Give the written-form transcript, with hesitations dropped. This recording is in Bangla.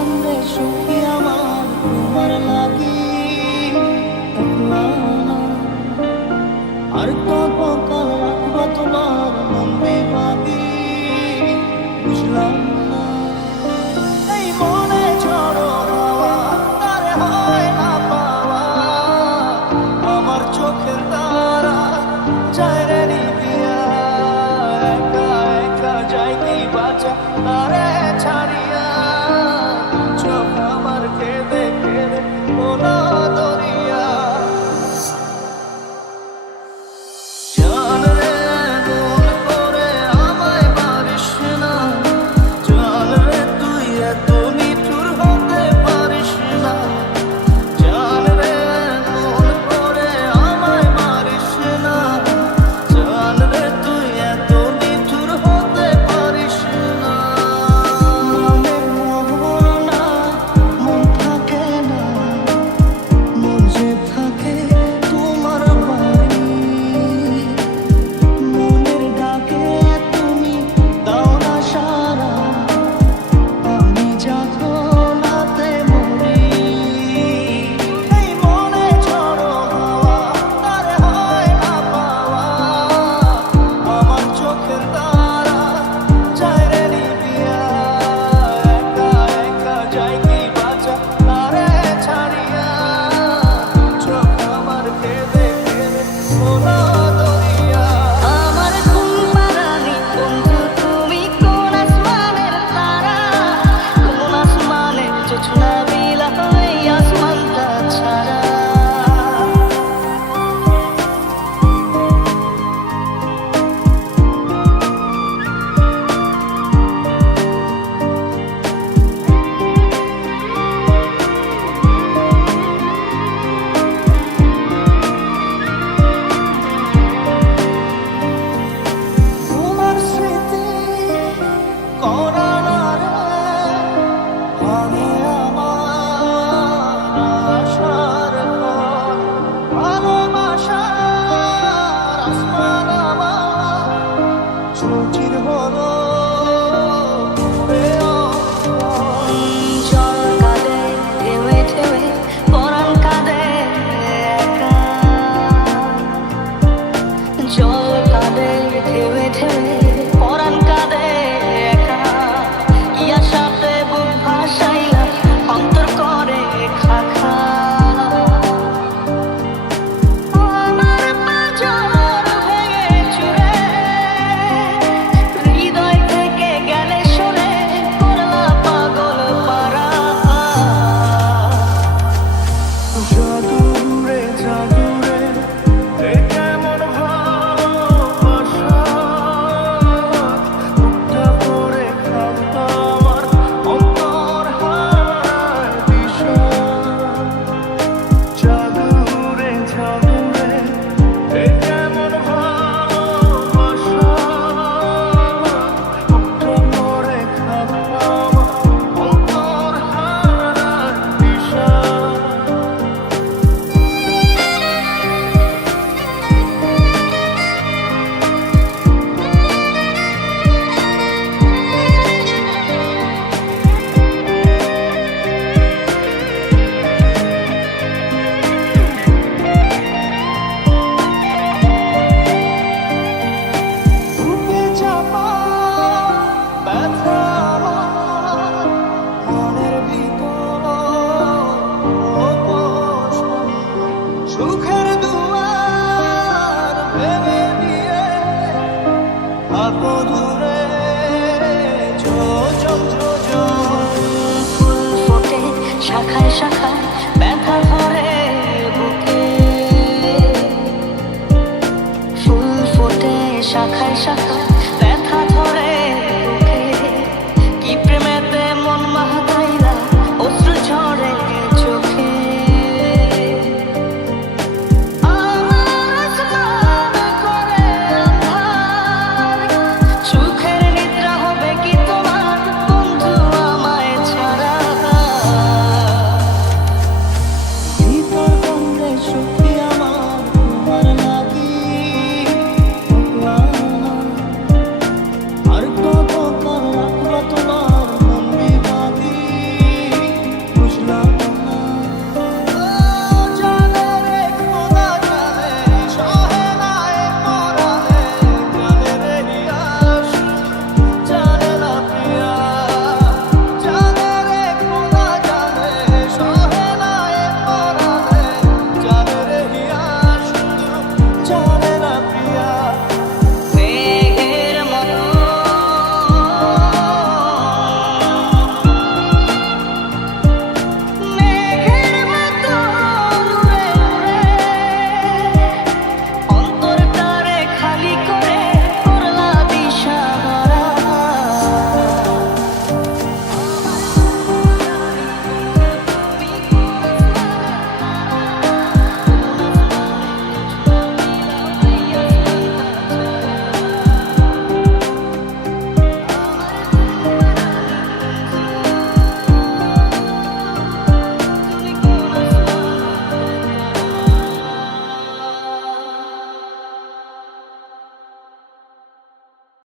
কান্দে সুখী আমার তোমার লাগি দেখলা না। আর কত কাল রাখবো তোমার মন বেবাগি বুঝলাম না। এই মনে ঝড়ো হাওয়া তার হয় না পাওয়া, আমার চোখের তারা যায় রে নিভিয়া। একা একা যাই কি বাঁচা তারে ছাড়িয়া, চোখ আমার কেঁদে কেঁদে বলা দরিয়া। জান রে মন করে আমায় পারিস না, জান রে তুই এত নিঠুর হতে পারিস না। জান রে মন করে আমায় মারিস না, জান রে তুই এত নিঠুর হতে পারিস না। মনে মোহর না, মন থাকে না, মন যে থাকে তোমার বাড়ি। মনের ডাকে তুমি দাও না সাড়া, আমি যাতনাতে মরি। এই মনে ঝড়ো হাওয়া তার হয় না পাওয়া, আমার চোখের তারা যায় রে নিভিয়া। একা একা যাই কি বাঁচা তারে ছাড়িয়া, চোখ আমার কেঁদে কেঁদে বলা দরিয়া। আমার ঘুম পাড়ানি বন্ধু তুমি কোন আসমানের তারা, কোন আসমানের জোছনা বিলাপ এই আসমানটা ছাড়া। তোমার স্মৃতি করা না রে ভাঙে আমার আশার ঘর। ভালোবাসার আসমান আমার চৌচির হলো পুড়ে অন্ধকার। জল কাঁদে ঢেউে ঢেউে, পরাণ কাঁদে একা। জল কাঁদে ঢেউে ঢেউে, পরাণ কাঁদে একা। কি আশাতে বুক ভাসাইলাম, অন্তর করে খাখা। আমার পাঁজর ভেঙে চুরে, হৃদয় থেকে গেলে সরে করলা পাগল পারা। জাদু রে জাদু রে এ কেমন ভালোবাসা, বুকটা ভরে খাবো আমার অন্তর হারায় দিশা। জাদু রে এ কেমন ভালোবাসা, বুকটা ভরে খাবো আমার অন্তর হারায় দিশা। বুকে চাপা ব্যথা আমার, মনের ভিতর কষ্ট। সুখের দুয়ার ভেঙে দিয়ে থাকো দূরে, যোজন যোজন। ফুল ফোটে শাখায় শাখায়, ব্যথা ভরে বুকে। ফুল ফোটে শাখায় শাখায়, ব্যথা ধরে বুকে। কি প্রেমের